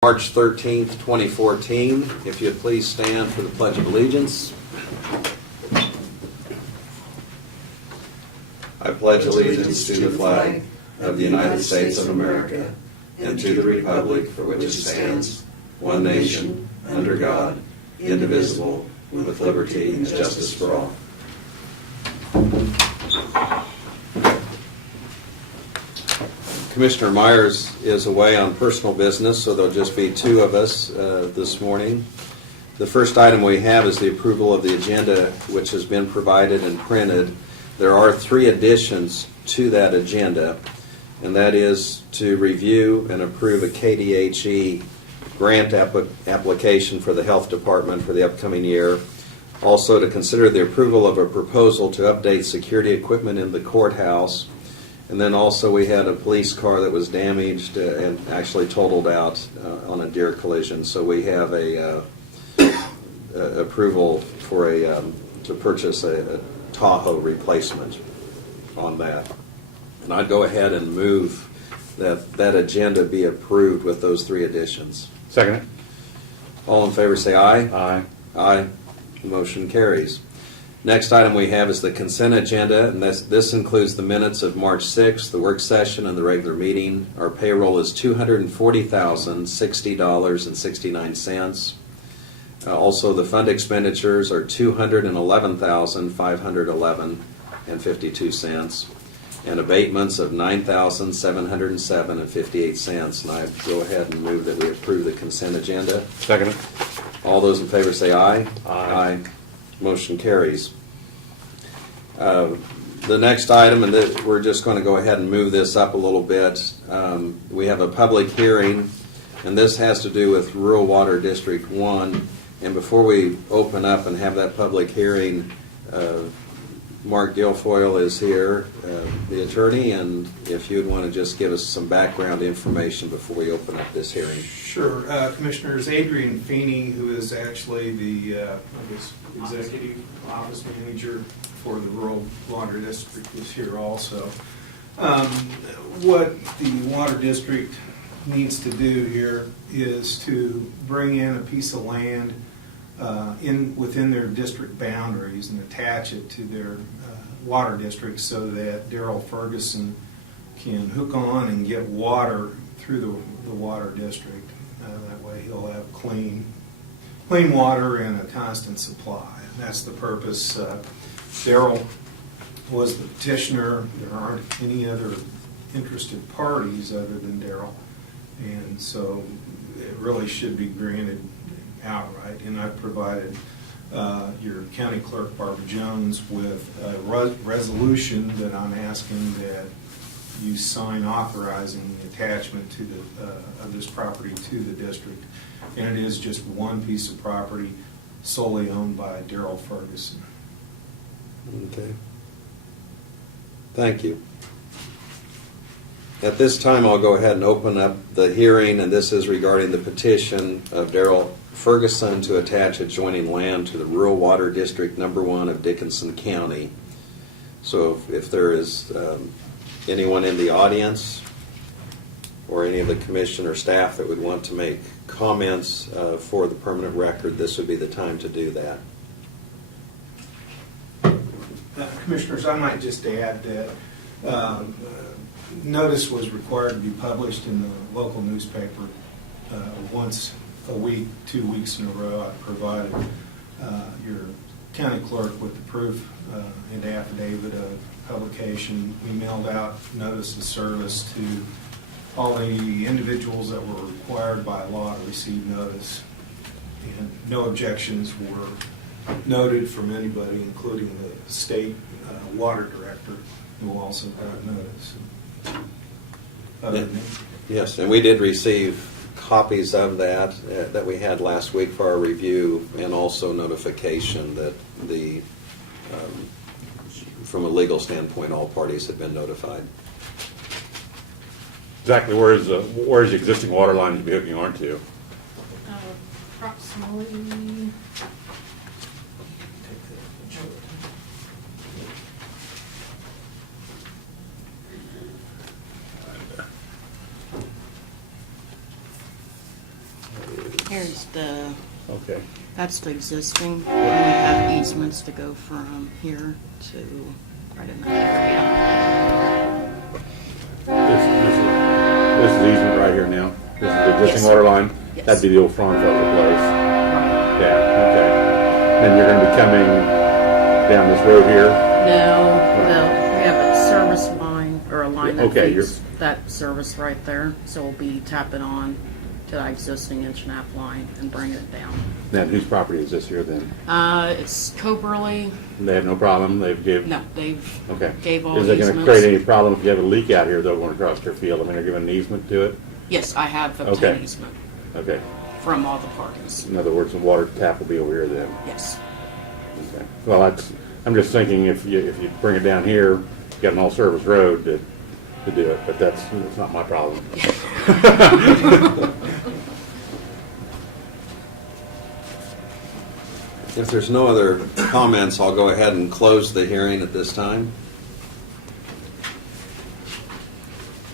March 13th, 2014. If you'd please stand for the Pledge of Allegiance. I pledge allegiance to the flag of the United States of America and to the republic for which it stands, one nation, under God, indivisible, with liberty and justice for all. Commissioner Myers is away on personal business, so there'll just be two of us this morning. The first item we have is the approval of the agenda, which has been provided and printed. There are three additions to that agenda, and that is to review and approve a KDHE grant application for the Health Department for the upcoming year. Also to consider the approval of a proposal to update security equipment in the courthouse. And then also we had a police car that was damaged and actually totaled out on a deer collision. So we have a approval for to purchase a Tahoe replacement on that. And I'd go ahead and move that agenda be approved with those three additions. Second it. All in favor say aye. Aye. Aye. Motion carries. Next item we have is the consent agenda, and this includes the minutes of March 6th, the work session, and the regular meeting. Our payroll is $240,060.69. Also, the fund expenditures are $211,511.52, and abatements of $9,707.58. And I go ahead and move that we approve the consent agenda. Second it. All those in favor say aye. Aye. Motion carries. The next item, and we're just going to go ahead and move this up a little bit. We have a public hearing, and this has to do with Rural Water District 1. And before we open up and have that public hearing, Mark Guilfoyle is here, the attorney, and if you'd want to just give us some background information before we open up this hearing. Sure. Commissioners, Adrian Feeney, who is actually the executive office manager for the Rural Water District, is here also. What the Water District needs to do here is to bring in a piece of land within their district boundaries and attach it to their water district so that Darrell Ferguson can hook on and get water through the water district. That way he'll have clean water and a constant supply. And that's the purpose. Darrell was the petitioner. There aren't any other interested parties other than Darrell. And so it really should be granted outright. And I've provided your county clerk, Barbara Jones, with a resolution that I'm asking that you sign authorizing the attachment to of this property to the district. And it is just one piece of property solely owned by Darrell Ferguson. Okay. Thank you. At this time, I'll go ahead and open up the hearing, and this is regarding the petition of Darrell Ferguson to attach adjoining land to the Rural Water District Number 1 of Dickinson County. So if there is anyone in the audience or any of the commission or staff that would want to make comments for the permanent record, this would be the time to do that. Commissioners, I might just add that notice was required to be published in the local newspaper once a week, 2 weeks in a row. I provided your county clerk with the proof and affidavit of publication. We mailed out notice of service to all the individuals that were required by law to receive notice, and no objections were noted from anybody, including the state water director, who also got notice. Other than Yes, and we did receive copies of that we had last week for our review, and also notification that from a legal standpoint, all parties had been notified. Exactly where is the existing water line to be hooking onto? Approximately. Here's the, Okay. that's the existing. We have easements to go from here to right in that area. This is easement right here now. This is the existing Yes. water line. Yes. That'd be the old Fraunfelder place. Right. Yeah, okay. Then you're gonna be coming down this road here. No, well, we have a service line, or a line that Okay, feeds that service right there. So we'll be tapping on to that existing inch and a half line and bring it down. Then whose property is this here then? It's Coberly. They have no problem, they've given. No, they've Okay. gave all Is it gonna easements. create any problem if you have a leak out here though going across their field? I mean, they're giving an easement to it? Yes, I have Okay. obtained easement Okay. from all the parties. In other words, the water tap will be over here then? Yes. Okay. Well, I'm just thinking if you bring it down here, you got an all-service road to do it, but that's not my problem. If there's no other comments, I'll go ahead and close the hearing at this time.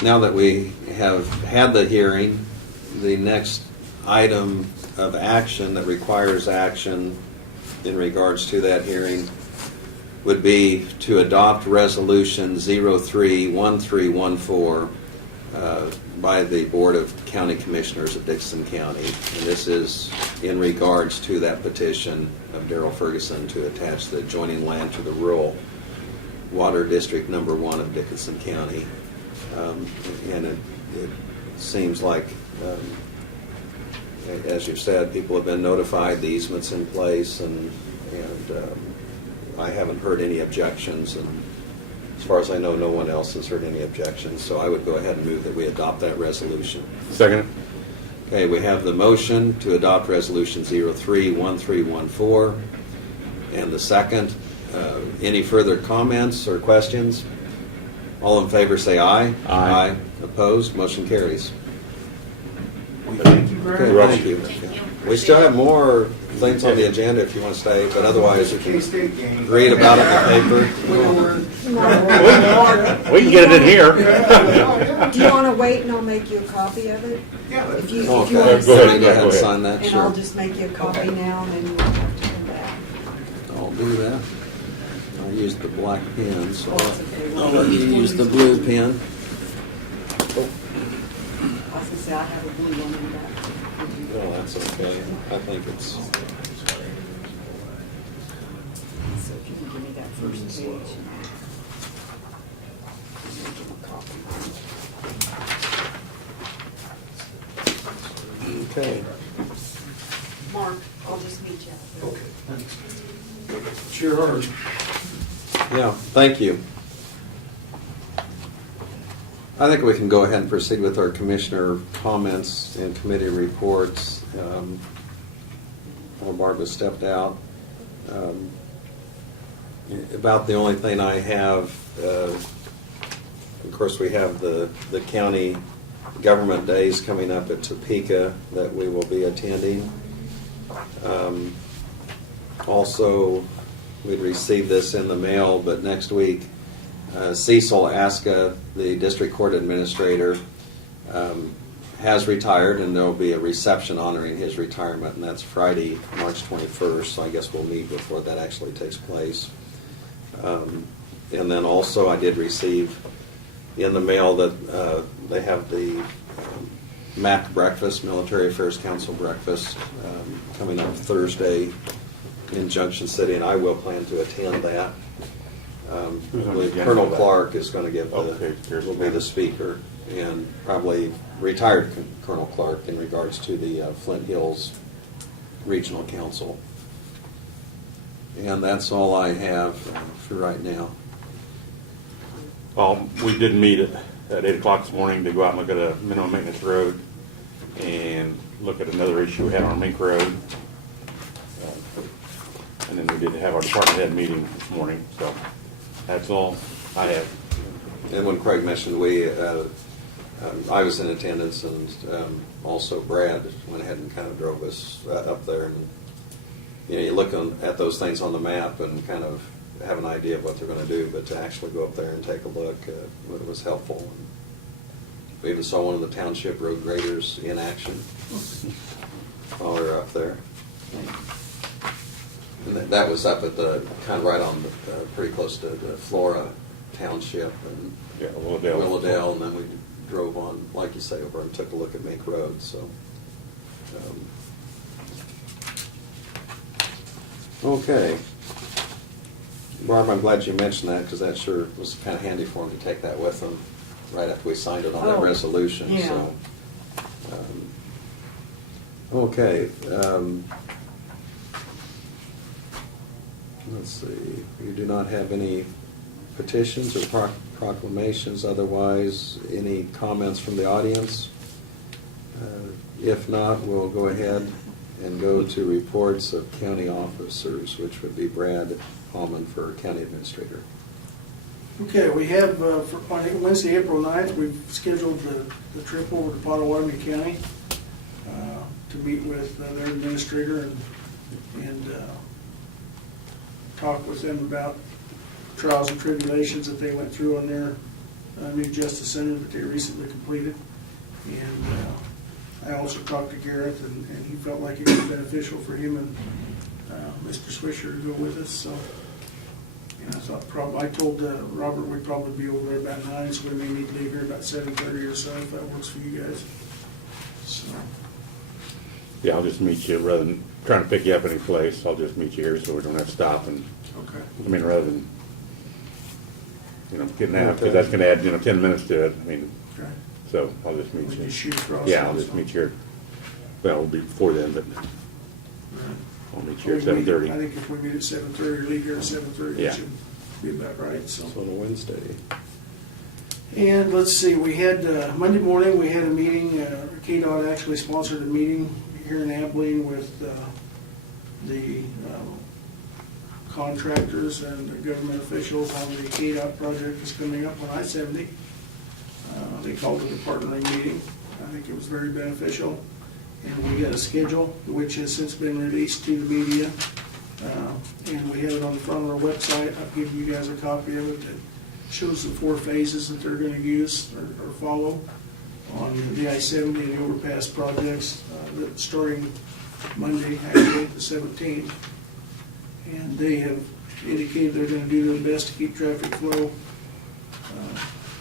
Now that we have had the hearing, the next item of action that requires action in regards to that hearing would be to adopt Resolution 031314 by the Board of County Commissioners of Dickinson County. And this is in regards to that petition of Daryl Ferguson to attach the adjoining land to the rural water district number 1 of Dickinson County. And it seems like, as you've said, people have been notified, the easement's in place, and I haven't heard any objections, and as far as I know, no one else has heard any objections, so I would go ahead and move that we adopt that resolution. Second? Okay, we have the motion to adopt Resolution 031314, and the second. Any further comments or questions? All in favor say aye. Aye. Opposed? Motion carries. Thank you very Okay, much. thank you. We still have more things on the agenda if you want to stay, but otherwise you can K-State game. read about it in the paper. We can get it in here. Do you want to wait and I'll make you a copy of it? Yeah, If you Okay, want Go to ahead, go sign ahead it, and sign that, and I'll sure. just make you a copy now, and then you won't have to come back. I'll do that. I used the black pen, so Oh, it's okay. I'll let you use the blue pen. I was going to say, I have a blue one in that. Oh, that's okay. I think it's, So if you can give me that first page. and I'll make him a copy. okay. Mark, I'll just meet you out there. Sure. Yeah, thank you. I think we can go ahead and proceed with our commissioner comments and committee reports. Barbara stepped out. About the only thing I have, of course, we have the county government days coming up at Topeka that we will be attending. Also, we'd received this in the mail, but next week, Cecil Aska, the district court administrator, has retired, and there will be a reception honoring his retirement, and that's Friday, March 21st, so I guess we'll meet before that actually takes place. And then also, I did receive in the mail that they have the MAC breakfast, Military Affairs Council breakfast, coming up Thursday in Junction City, and I will plan to attend that. Who's on the agenda Colonel for that? Clark is going to give Okay, here's will be the speaker, and probably retired Colonel Clark in regards to the Flint Hills Regional Council. And that's all I have for right now. Well, we did meet at 8 o'clock this morning to go out and look at a minimum maintenance road and look at another issue we had on Mink Road. And then we did have our department head meeting this morning, so that's all I have. And when Craig mentioned I was in attendance, and also Brad went ahead and kind of drove us up there. And you look at those things on the map and kind of have an idea of what they're going to do, but to actually go up there and take a look, it was helpful. We even saw one of the township road graders in action. there. And that was up at the, kind of right on, pretty close to the Flora Township and Yeah, Willowdale. Willowdale, and then we drove on, like you say, over and took a look at Mink Road, so. Okay. Barb, I'm glad you mentioned that, because that sure was kind of handy for him to take that with him right after we signed it on that Oh, resolution, yeah. so. Okay. Let's see, we do not have any petitions or proclamations, otherwise, any comments from the audience? If not, we'll go ahead and go to reports of county officers, which would be Brad Alman for county administrator. Okay, we have, on Wednesday, April 9th, we've scheduled the trip over to Potawatomi County to meet with their administrator and talk with them about trials and tribulations that they went through on their new justice center that they recently completed. And I also talked to Garrett, and he felt like it was beneficial for him and Mr. Swisher to go with us, so. And I thought, I told Robert we'd probably be over there about 9, so we may need to leave here about 7:30 or so, if that works for you guys. So, Yeah, I'll just meet you, rather than trying to pick you up any place, I'll just meet you here so we don't have to stop and, okay. I mean, rather than, getting out, because that's gonna add, 10 minutes to it, I mean, Okay. so I'll just meet We you. can shoot across. Yeah, I'll just meet you here, well, it'll be before then, but I'll meet you here at We meet- 7:30. I think if we meet at 7:30, or leave here at 7:30, Yeah. it should be about right, so. So on a Wednesday. And let's see, we had, Monday morning, we had a meeting, KDOT actually sponsored a meeting here in Abilene with the contractors and the government officials on the KDOT project that's coming up on I-70. They called it a partnering meeting. I think it was very beneficial. And we got a schedule, which has since been released to the media. And we have it on the front of our website. I've given you guys a copy of it that shows the 4 phases that they're gonna use or follow on the I-70 and the overpass projects, that starting Monday, actually, the 17th. And they have indicated they're gonna do their best to keep traffic flow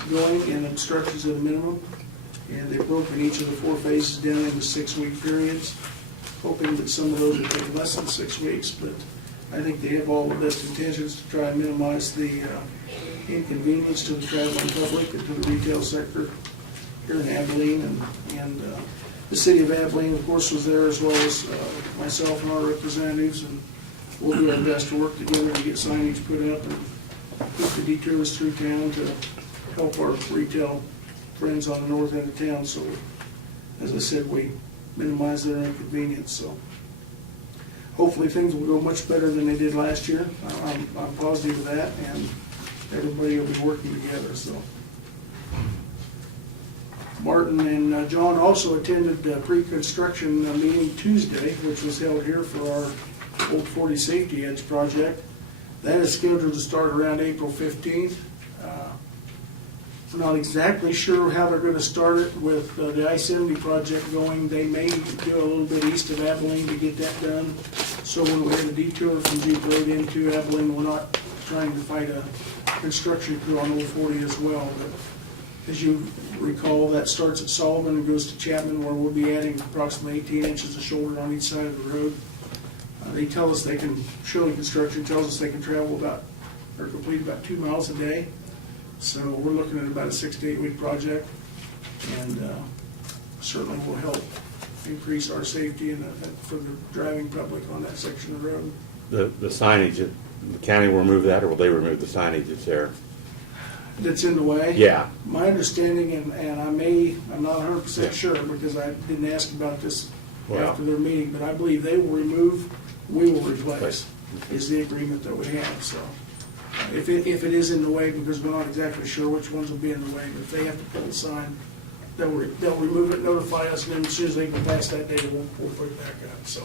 going and obstructions at a minimum. And they've broken each of the 4 phases down into 6-week periods, hoping that some of those will take less than 6 weeks, but I think they have all the best intentions to try and minimize the inconvenience to the traveling public and to the retail sector here in Abilene. And the city of Abilene, of course, was there, as well as myself and our representatives, and we'll do our best to work together to get signage put up and keep the detours through town to help our retail friends on the north end of town. So, as I said, we minimize their inconvenience. So, hopefully things will go much better than they did last year. I'm positive of that, and everybody will be working together. So, Martin and John also attended the pre-construction meeting Tuesday, which was held here for our Old 40 Safety Edge project. That is scheduled to start around April 15th. I'm not exactly sure how they're going to start it with the I-70 project going. They may do a little bit east of Abilene to get that done. So when we have a detour from Jeep Road into Abilene, we're not trying to fight a construction crew on Old 40 as well. But as you recall, that starts at Sullivan and goes to Chapman, where we'll be adding approximately 18 inches of shoulder on each side of the road. They tell us they can, Shirley Construction tells us they can travel or complete about 2 miles a day. So we're looking at about a 6 to 8 week project, and certainly will help increase our safety and for the driving public on that section of the road. The signage, the county will remove that, or will they remove the signage that's there? That's in the way? Yeah. My understanding, and I'm not 100% Yeah. sure, because I didn't ask about this Well. after their meeting, but I believe they will remove, we will replace, is the agreement that we have, so. If it is in the way, because we're not exactly sure which ones will be in the way, but if they have to pull the sign, they'll remove it, notify us, and then as soon as they go past that date, we'll put it back up, so.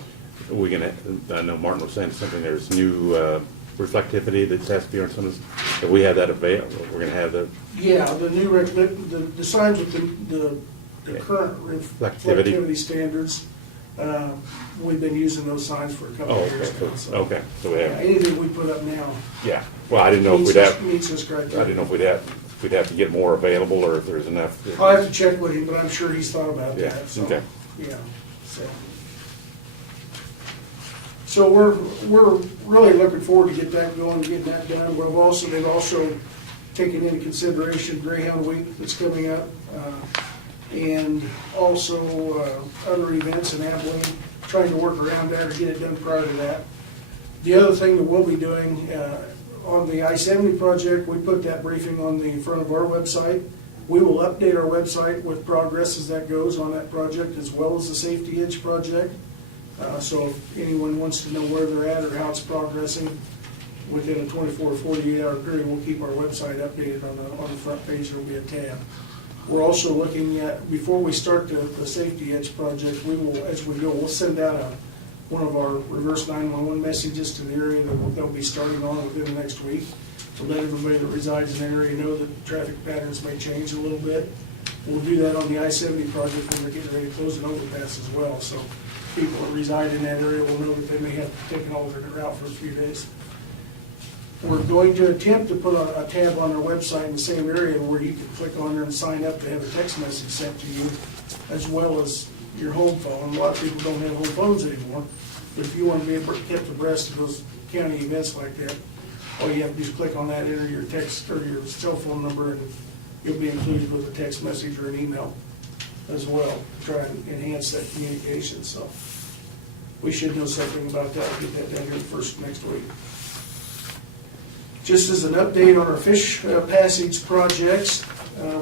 We can, I know Martin was saying something, there's new reflectivity that has to be on some of this, if we have that available, we're gonna have the, Yeah, the new, the signs with the current Reflectivity. reflectivity standards We've been using those signs for a couple Oh, of years now. okay, so. okay, so we Yeah, have, anything we put up now yeah. Well, I didn't know if meets we'd this, have, meets this I criteria. didn't know if we'd have to get more available, or if there's enough. I'll have to check with him, but I'm sure he's thought about Yeah, that, so. okay. Yeah, so. So we're really looking forward to get that going, getting that done. They've also taken into consideration Greyhound Week that's coming up, and also other events in Abilene, trying to work around that or get it done prior to that. The other thing that we'll be doing, on the I-70 project, we put that briefing on the front of our website. We will update our website with progress as that goes on that project, as well as the Safety Edge project. So if anyone wants to know where they're at or how it's progressing, within a 24 or 48 hour period, we'll keep our website updated on the front page. There'll be a tab. We're also looking at, before we start the Safety Edge project, we will, as we go, we'll send out one of our reverse 911 messages to the area that they'll be starting on within the next week, to let everybody that resides in the area know that traffic patterns may change a little bit. We'll do that on the I-70 project when we're getting ready to close an overpass as well. So people that reside in that area will know that they may have to take an alternate route for a few days. We're going to attempt to put a tab on our website in the same area where you can click on there and sign up to have a text message sent to you, as well as your home phone. A lot of people don't have home phones anymore, but if you want to be kept abreast of those county events like that, all you have to do is click on that, enter your text or your cell phone number, and you'll be included with a text message or an email as well, to try and enhance that communication. So we should know something about that, get that done here next week. Just as an update on our fish passage projects,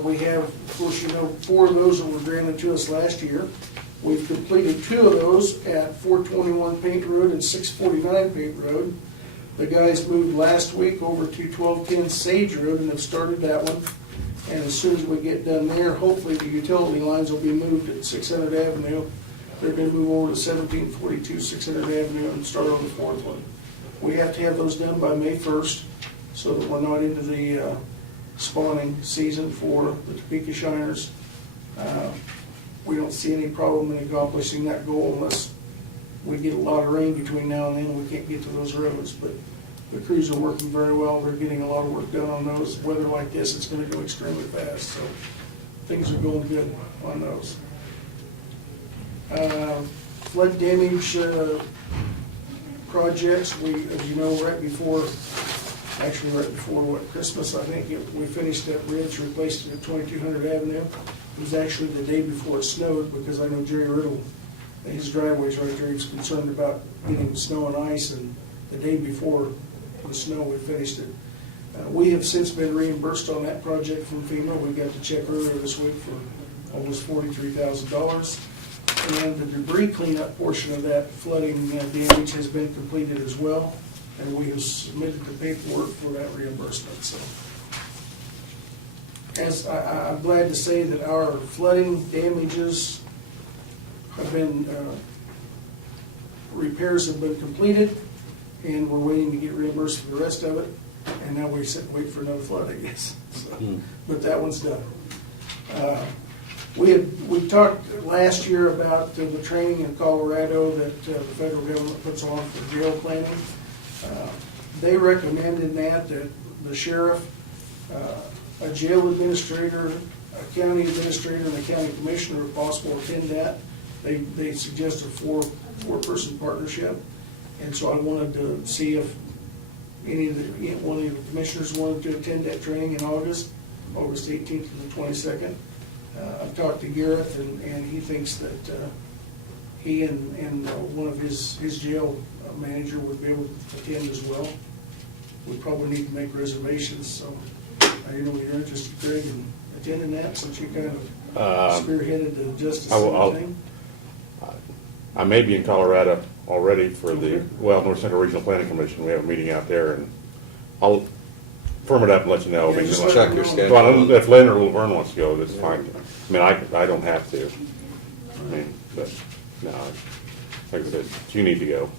we have, of course, 4 of those that were granted to us last year. We've completed 2 of those at 421 Paint Road and 649 Paint Road. The guys moved last week over to 1210 Sage Road and have started that one. And as soon as we get done there, hopefully the utility lines will be moved at 600 Avenue. They're going to move over to 1742 600 Avenue and start on the 4th one. We have to have those done by May 1st so that we're not into the spawning season for the Topeka Shiners. We don't see any problem in accomplishing that goal unless we get a lot of rain between now and then and we can't get to those roads. But the crews are working very well. They're getting a lot of work done on those. Weather like this, it's going to go extremely fast. So things are going good on those. Flood damage projects, as you know, right before Christmas, I think, we finished that bridge, replaced it at 2200 Avenue. It was actually the day before it snowed, because I know Jerry Riddle, his driveway's right there, he was concerned about getting snow and ice, and the day before the snow, we finished it. We have since been reimbursed on that project from FEMA. We got the check earlier this week for almost $43,000. And the debris cleanup portion of that flooding damage has been completed as well, and we have submitted the paperwork for that reimbursement. So, as I'm glad to say that our flooding damages have been, repairs have been completed, and we're waiting to get reimbursed for the rest of it, and now we sit and wait for another flood, I guess. So, but that one's done. We talked last year about the training in Colorado that the federal government puts on for jail planning. They recommended that the sheriff, a jail administrator, a county administrator, and a county commissioner, if possible, attend that. They suggest a four-person partnership, and so I wanted to see if one of the commissioners wanted to attend that training in August 18th to the 22nd. I've talked to Garrett, and he thinks that he and one of his jail manager would be able to attend as well. We probably need to make reservations, so you're interested, Greg, in attending that, since you kind of spearheaded the Justice Center thing? I may be in Colorado already for the North Central Regional Planning Commission. We have a meeting out there, and I'll firm it up and let you know. Yeah, just Check let me your know. schedule. Well, if Lynn or Laverne wants to go, that's fine. I mean, I don't have to. I mean, but, no, like I said, you need to go.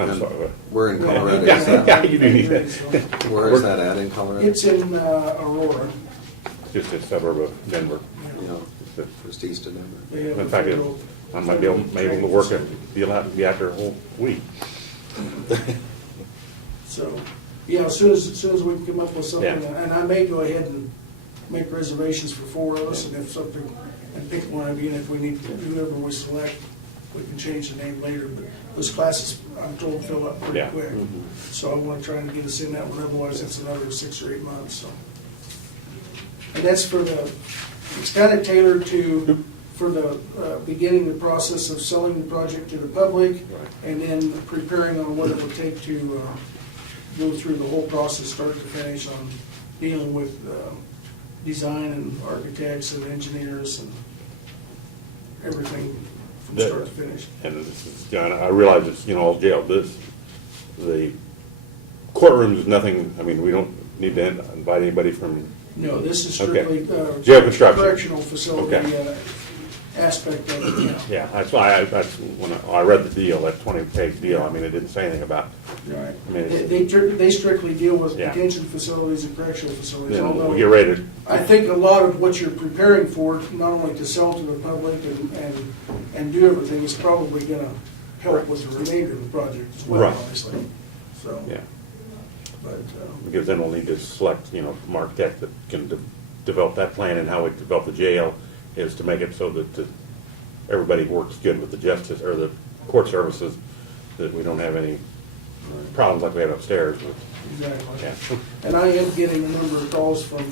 I'm And sorry. but- We're in Colorado. Yeah, Is that- yeah, you do need that. Where is that at in Colorado? It's in Aurora. Just a suburb of Denver. You know, It's a- just east of Denver. They have In a fact, federal I might be able to work it, be allowed to be out there a whole week. So, yeah, as soon as we can come up with something, Yeah. and I may go ahead and make reservations for 4 of us, and if something, and pick one of you, and if we need, whoever we select, we can change the name later, but those classes, I'm told, fill up pretty Yeah. quick. So I want to try and get us in that one, otherwise it's another 6 or 8 months, so. And that's for it's kind of tailored for the beginning the process of selling the project to the public, Right. and then preparing on what it would take to go through the whole process, start to finish, on dealing with design and architects and engineers and everything from That- start to finish. And this is, John, I realize it's, all jail. The courtroom is nothing, I mean, we don't need to invite anybody from, No, this is Okay. strictly Jail construction. correctional facility Okay. Aspect of it, yeah. yeah, that's why when I read the deal, that 20-page deal, I mean, it didn't say anything about, Right. I mean, They strictly deal with Yeah. detention facilities and correctional facilities. then although we get ready to, I think a lot of what you're preparing for, not only to sell to the public and do everything, is probably gonna help with the remainder of the project as well, Right. obviously. So, yeah, but, because then we'll need to select, an architect that can develop that plan, and how we develop the jail is to make it so that everybody works good with the justice, or the court services, that we don't have any problems like we have upstairs with, exactly. yeah. And I am getting a number of calls from,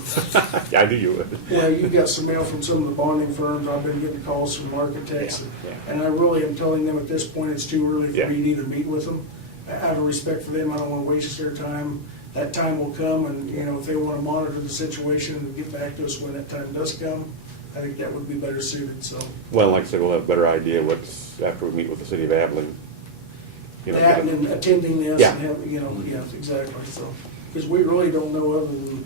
Yeah, I knew you would. well, you got some mail from some of the bonding firms, I've been getting calls from architects. Yeah, yeah. And I really am telling them at this point, it's too early Yeah. for me to even meet with them. Out of respect for them, I don't want to waste their time. That time will come, and, if they want to monitor the situation and get back to us when that time does come, I think that would be better suited, so. Well, like I said, we'll have a better idea after we meet with the city of Abilene. That and then attending this Yeah. and have, yeah, exactly, so. Because we really don't know, other than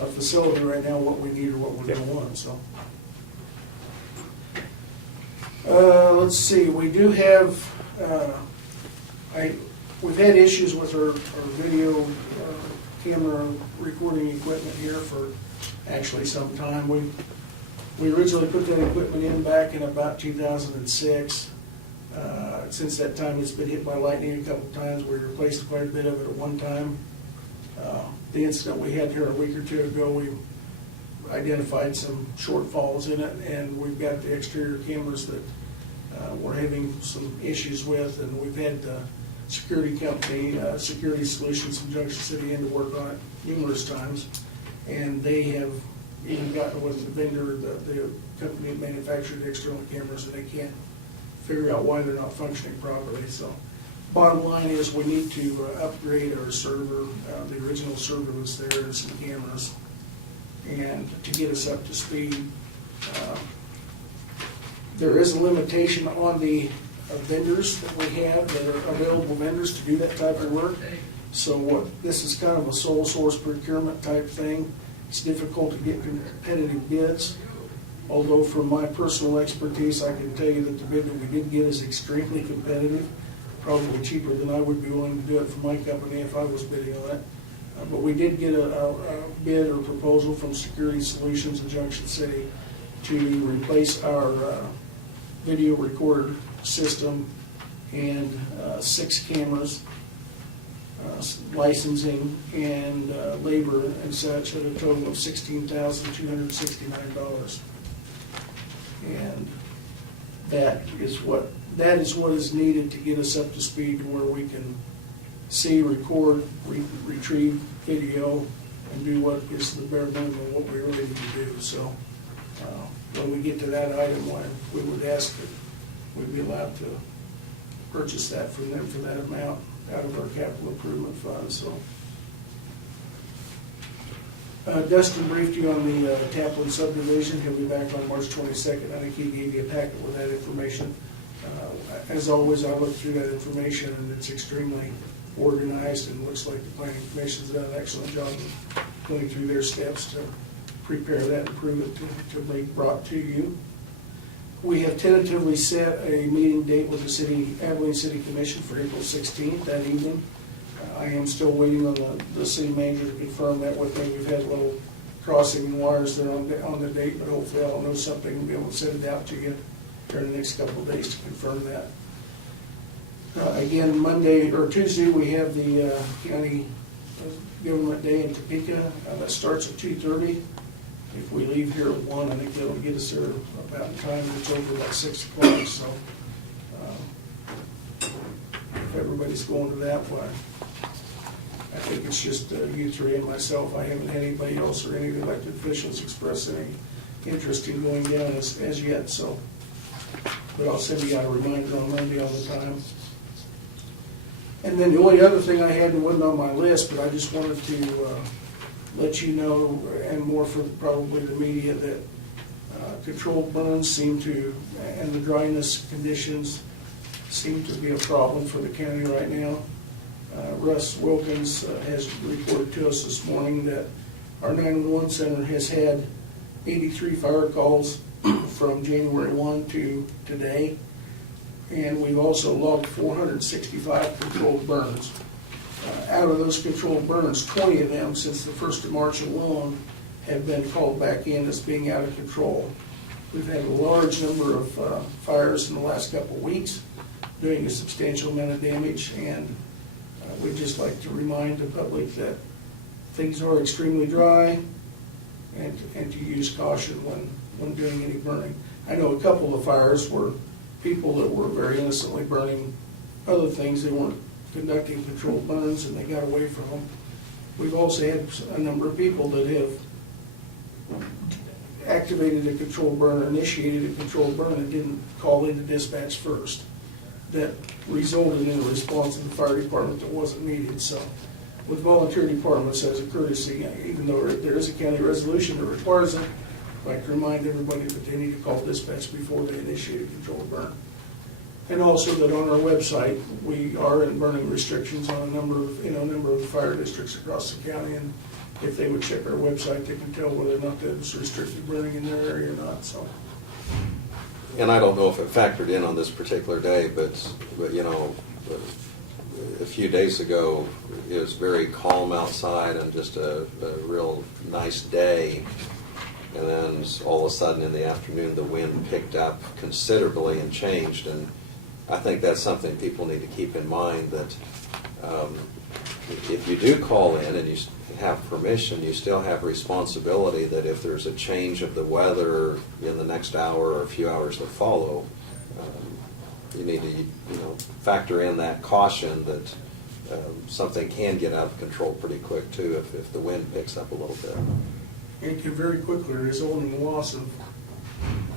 a facility right now, what we need or what we're Yeah. gonna want, so. Let's see, we do have, we've had issues with our video camera recording equipment here for actually some time. We originally put that equipment in back in about 2006. Since that time, it's been hit by lightning a couple of times. We replaced quite a bit of it at one time. The incident we had here a week or two ago, we identified some shortfalls in it, and we've got the exterior cameras that we're having some issues with, and we've had the security company, Security Solutions from Junction City, in to work on it numerous times, and they have even gotten with the vendor, the company that manufactured the external cameras, and they can't figure out why they're not functioning properly. So bottom line is, we need to upgrade our server. The original server was there, and some cameras, and to get us up to speed. There is a limitation on the vendors that we have, that are available vendors to do that type of work. So this is kind of a sole source procurement type thing. It's difficult to get competitive bids, although from my personal expertise, I can tell you that the bid that we did get is extremely competitive, probably cheaper than I would be willing to do it for my company if I was bidding on it. But we did get a bid or proposal from Security Solutions in Junction City to replace our video recorder system and 6 cameras, licensing and labor and such, at a total of $16,269. And that is what is needed to get us up to speed to where we can see, record, retrieve video, and do what is the bare minimum of what we really need to do. So when we get to that item, we would ask that we'd be allowed to purchase that from them for that amount out of our capital improvement fund. So Dustin briefed you on the Taplin subdivision. He'll be back on March 22nd. I think he gave you a packet with that information. As always, I looked through that information, and it's extremely organized, and looks like the planning commission's done an excellent job of going through their steps to prepare that and approve it to be brought to you. We have tentatively set a meeting date with the Abilene City Commission for April 16th that evening. I am still waiting on the city manager to confirm that with me. We've had a little crossing wires there on the date, but hopefully I'll know something and be able to send it out to you during the next couple of days to confirm that. Again, Monday or Tuesday, we have the County Government Day in Topeka. That starts at 2:30. If we leave here at 1, I think that'll get us there about in time. It's over about 6 o'clock, so if everybody's going to that one, I think it's just you three and myself. I haven't had anybody else or any of the elected officials express any interest in going down as yet, so. But I'll send you out a reminder on Monday all the time. And then the only other thing I had, and wasn't on my list, but I just wanted to let you know, and more for probably the media, that controlled burns seem to, and the dryness conditions seem to be a problem for the county right now. Russ Wilkins has reported to us this morning that our 911 center has had 83 fire calls from January 1 to today. And we've also logged 465 controlled burns. Out of those controlled burns, 20 of them since the 1st of March alone have been called back in as being out of control. We've had a large number of fires in the last couple of weeks, doing a substantial amount of damage, and we'd just like to remind the public that things are extremely dry and to use caution when doing any burning. I know a couple of fires were people that were very innocently burning other things. They weren't conducting controlled burns and they got away from them. We've also had a number of people that have activated a controlled burn or initiated a controlled burn and didn't call into dispatch first. That resulted in a response in the fire department that wasn't needed. So with volunteer departments, as a courtesy, even though there is a county resolution that requires it, I'd like to remind everybody that they need to call dispatch before they initiate a controlled burn. And also that on our website, we are in burning restrictions on a number of fire districts across the county, and if they would check our website, they can tell whether or not there's restricted burning in their area or not, so. And I don't know if it factored in on this particular day, but you know, a few days ago, it was very calm outside and just a real nice day. And then all of a sudden in the afternoon, the wind picked up considerably and changed. And I think that's something people need to keep in mind, that if you do call in and you have permission, you still have responsibility that if there's a change of the weather in the next hour or a few hours that follow, you need to factor in that caution that something can get out of control pretty quick too if the wind picks up a little bit. It can very quickly result in the loss of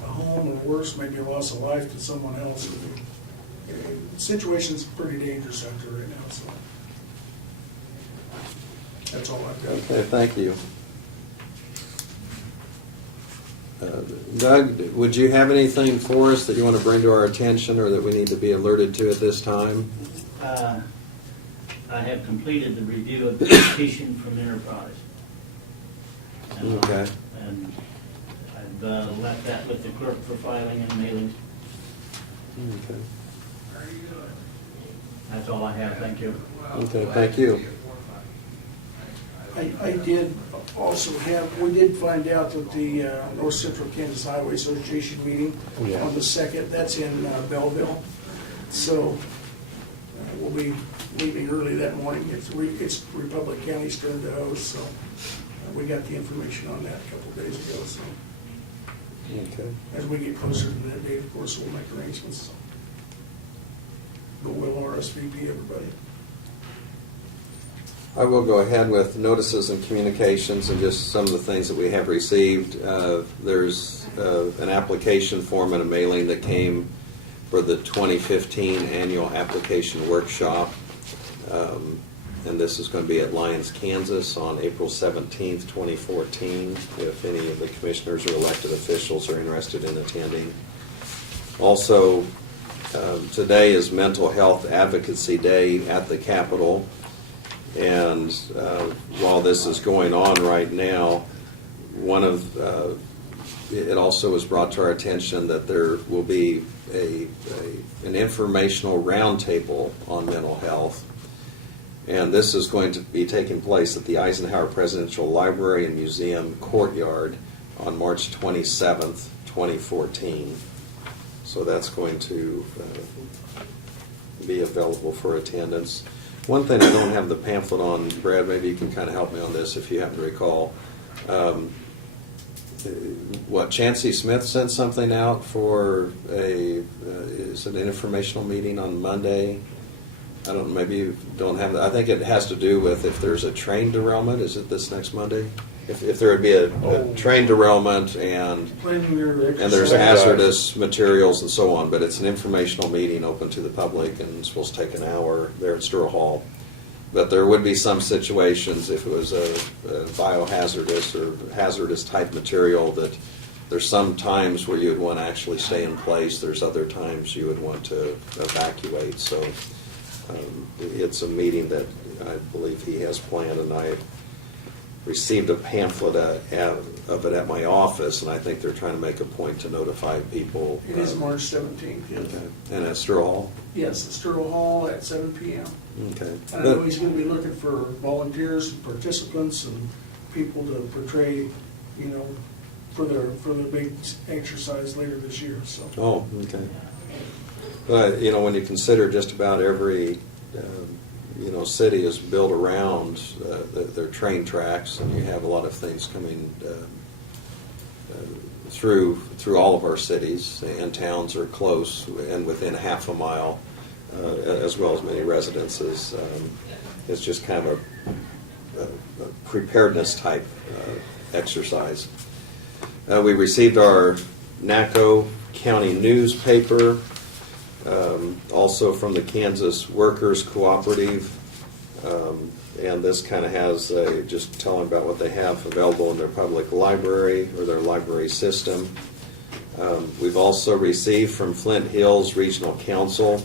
a home, or worse, maybe a loss of life to someone else. The situation's pretty dangerous out there right now, so that's all I've got. Okay, thank you. Doug, would you have anything for us that you want to bring to our attention or that we need to be alerted to at this time? I have completed the review of the petition from Enterprise. Okay. And I've left that with the clerk for filing and mailing. Okay. That's all I have, thank you. Okay, thank you. I did also we did find out that the North Central Kansas Highway Association meeting on the 2nd, that's in Belleville. So we'll be leaving early that morning. It's Republic County's turn to host, so we got the information on that a couple of days ago. So Okay. as we get closer to that date, of course, we'll make arrangements. But we'll RSVP everybody. I will go ahead with notices and communications and just some of the things that we have received. There's an application form and a mailing that came for the 2015 annual application workshop. And this is going to be at Lyons, Kansas on April 17th, 2014, if any of the commissioners or elected officials are interested in attending. Also, today is Mental Health Advocacy Day at the Capitol. And while this is going on right now, it also was brought to our attention that there will be an informational roundtable on mental health. And this is going to be taking place at the Eisenhower Presidential Library and Museum Courtyard on March 27th, 2014. So that's going to be available for attendance. One thing I don't have the pamphlet on, Brad, maybe you can kind of help me on this if you happen to recall. What, Chancey Smith sent something out for is it an informational meeting on Monday? I don't know, maybe you don't have that. I think it has to do with if there's a train derailment. Is it this next Monday? If there would be a train derailment and Planning their there's exercise. hazardous materials and so on, but it's an informational meeting open to the public and it's supposed to take an hour there at Sturl Hall. But there would be some situations if it was a biohazardous or hazardous type material that there's some times where you would want to actually stay in place. There's other times you would want to evacuate. So it's a meeting that I believe he has planned, and I received a pamphlet of it at my office, and I think they're trying to make a point to notify people. It is March 17th, yes. Okay. And at Sturl Hall? Yes, at Sturl Hall at 7 p.m. Okay. And I know he's going to be looking for volunteers, participants, and people to portray, for their big exercise later this year, so. Oh, okay. But, when you consider just about every, city is built around their train tracks, and you have a lot of things coming through all of our cities, and towns are close and within half a mile, as well as many residences. It's just kind of a preparedness type exercise. We received our Naco County newspaper, also from the Kansas Workers Cooperative, and this kind of has just telling about what they have available in their public library or their library system. We've also received from Flint Hills Regional Council,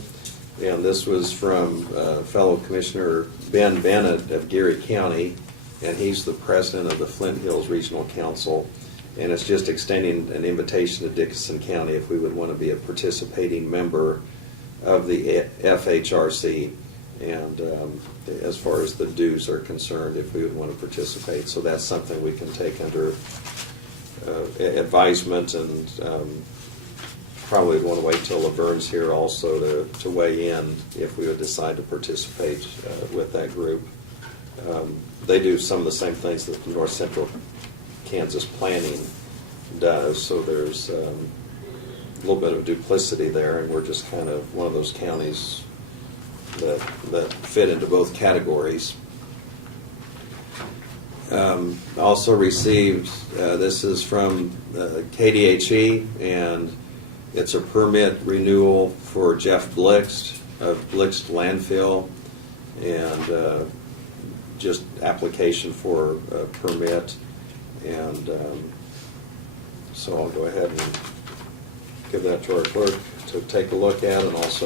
and this was from fellow Commissioner Ben Bennett of Geary County, and he's the president of the Flint Hills Regional Council. And it's just extending an invitation to Dickinson County if we would want to be a participating member of the FHRC. And as far as the dues are concerned, if we would want to participate. So that's something we can take under advisement, and probably want to wait till Laverne's here also to weigh in if we would decide to participate with that group. They do some of the same things that the North Central Kansas Planning does, so there's a little bit of duplicity there, and we're just kind of one of those counties that fit into both categories. Also received, this is from KDHE, and it's a permit renewal for Jeff Blixt of Blixt Landfill, and just application for a permit. And so I'll go ahead and give that to our clerk to take a look at, and also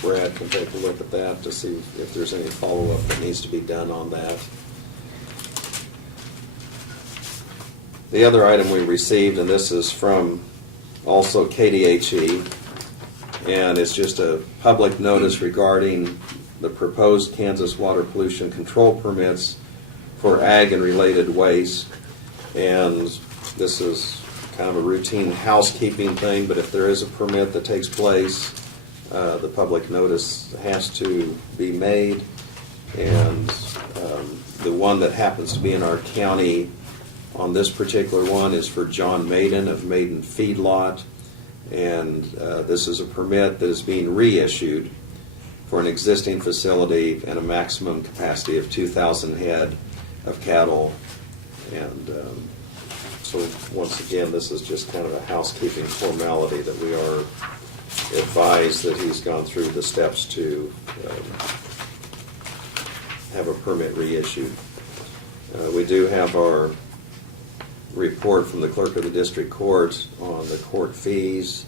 Brad can take a look at that to see if there's any follow-up that needs to be done on that. The other item we received, and this is from also KDHE, and it's just a public notice regarding the proposed Kansas water pollution control permits for ag and related waste. And this is kind of a routine housekeeping thing, but if there is a permit that takes place, the public notice has to be made. And the one that happens to be in our county on this particular one is for John Maiden of Maiden Feedlot. And this is a permit that is being reissued for an existing facility and a maximum capacity of 2,000 head of cattle. And so once again, this is just kind of a housekeeping formality that we are advised that he's gone through the steps to have a permit reissued. We do have our report from the clerk of the district court on the court fees,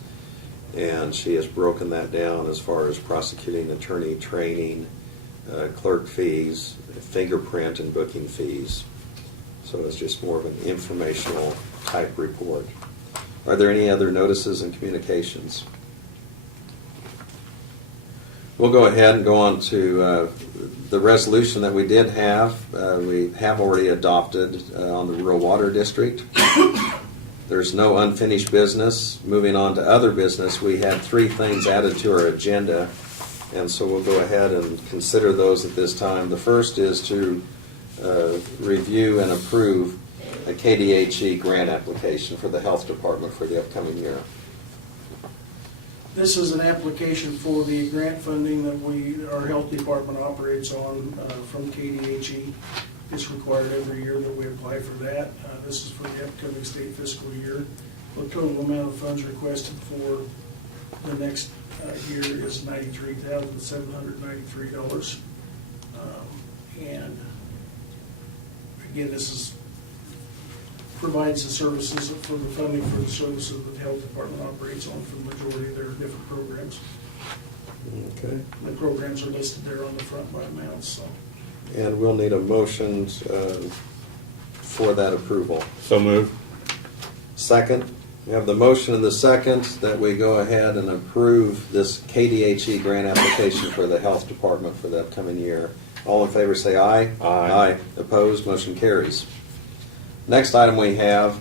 and she has broken that down as far as prosecuting attorney training, clerk fees, fingerprint, and booking fees. So it's just more of an informational type report. Are there any other notices and communications? We'll go ahead and go on to the resolution that we did have. We have already adopted on the Rural Water District. There's no unfinished business. Moving on to other business, we had 3 things added to our agenda, and so we'll go ahead and consider those at this time. The first is to review and approve a KDHE grant application for the Health Department for the upcoming year. This is an application for the grant funding that our health department operates on from KDHE. It's required every year that we apply for that. This is for the upcoming state fiscal year. The total amount of funds requested for the next year is $93,793. And again, provides the services for the funding for the services that the health department operates on for the majority of their different programs. Okay. The programs are listed there on the front by amounts, so. And we'll need a motion for that approval. So moved. Second, we have the motion and the second that we go ahead and approve this KDHE grant application for the Health Department for the upcoming year. All in favor say aye. Aye. Opposed, motion carries. Next item we have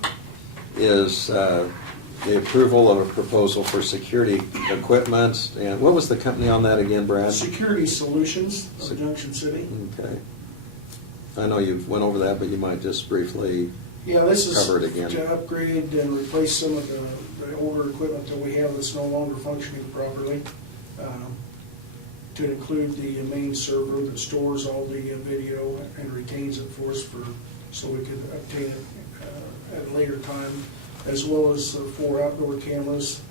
is the approval of a proposal for security equipment. And what was the company on that again, Brad? Security Solutions of Junction City. Okay. I know you went over that, but you might just briefly. Yeah, this is Cover it again. to upgrade and replace some of the older equipment that we have that's no longer functioning properly. To include the main server that stores all the video and retains it for us so we could obtain it at a later time, as well as 4 outdoor cameras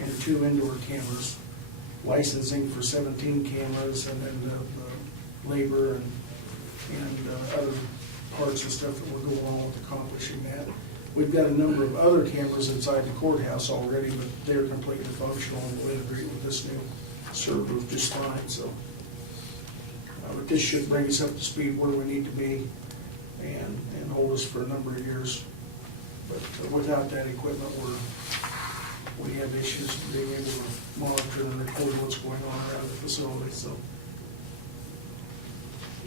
and 2 indoor cameras, licensing for 17 cameras, and then the labor and other parts and stuff that will go along with accomplishing that. We've got a number of other cameras inside the courthouse already, but they're completely functional and will integrate with this new server just fine. So, but this should bring us up to speed where we need to be and hold us for a number of years. But without that equipment, we have issues being able to monitor and record what's going on around the facility. So.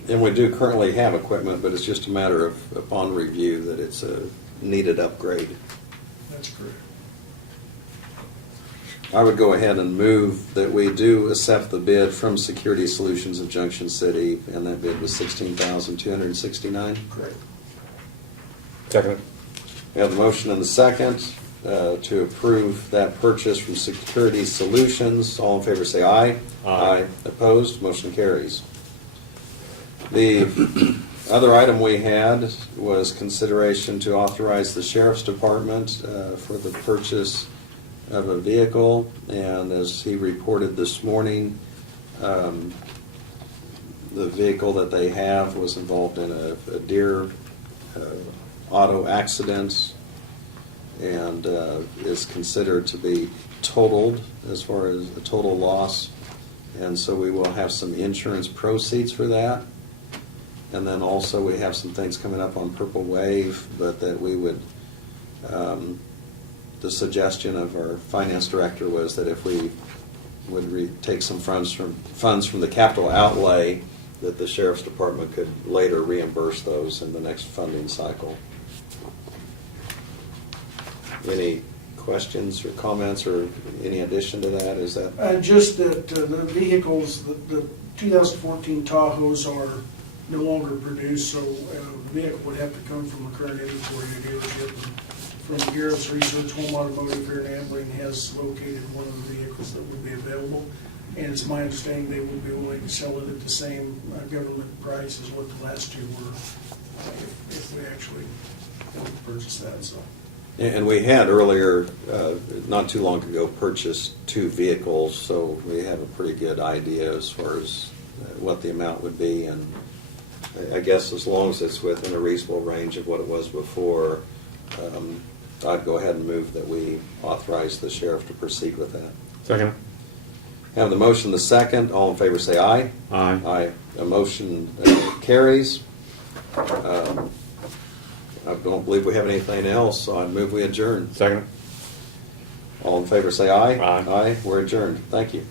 And we do currently have equipment, but it's just a matter of, upon review, that it's a needed upgrade. That's correct. I would go ahead and move that we do accept the bid from Security Solutions of Junction City, and that bid was $16,269. Correct. Second. We have the motion and the second to approve that purchase from Security Solutions. All in favor say aye. Aye. Opposed, motion carries. The other item we had was consideration to authorize the Sheriff's Department for the purchase of a vehicle, and as he reported this morning, the vehicle that they have was involved in a deer auto accident and is considered to be totaled as far as a total loss, and so we will have some insurance proceeds for that. And then also we have some things coming up on Purple Wave, but that we would, the suggestion of our finance director was that if we would take some funds from the capital outlay, that the Sheriff's Department could later reimburse those in the next funding cycle. Any questions or comments or any addition to that? Is that? Just that the vehicles, the 2014 Tahoes are no longer produced, so the vehicle would have to come from a current inventory dealership. From Garrett's Research, Home Automotive here in Abilene has located one of the vehicles that would be available, and it's my understanding they would be willing to sell it at the same government price as what the last 2 were, if we actually purchase that. So. And we had earlier, not too long ago, purchased 2 vehicles, so we have a pretty good idea as far as what the amount would be, and I guess as long as it's within a reasonable range of what it was before, I'd go ahead and move that we authorize the sheriff to proceed with that. Second. Have the motion, the second. All in favor say aye. Aye. Aye. A motion carries. I don't believe we have anything else, so I move we adjourn. Second. All in favor say aye. Aye. Aye. We're adjourned. Thank you.